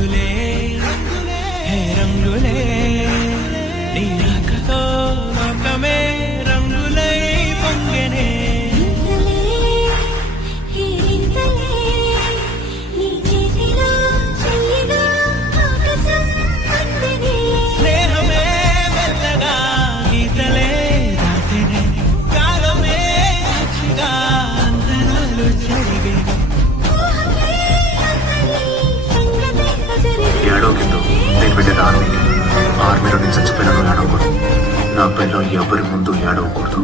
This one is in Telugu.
రంగులే హే రంగులే నీ రాకతో లోకమే రంగులై పొంగెనే స్నేహమే మెల్లగా గీతలే దాటెనే కాలమే సాక్షిగా అంతరాలు జరిగేనే ఏడవకిందో నేను వెళ్ళిన ఆర్మీలో నేను చచ్చిపోయినా ఏడవకూడదు. నా పిల్లలు ఎవరి ముందు ఏడవకూడదు.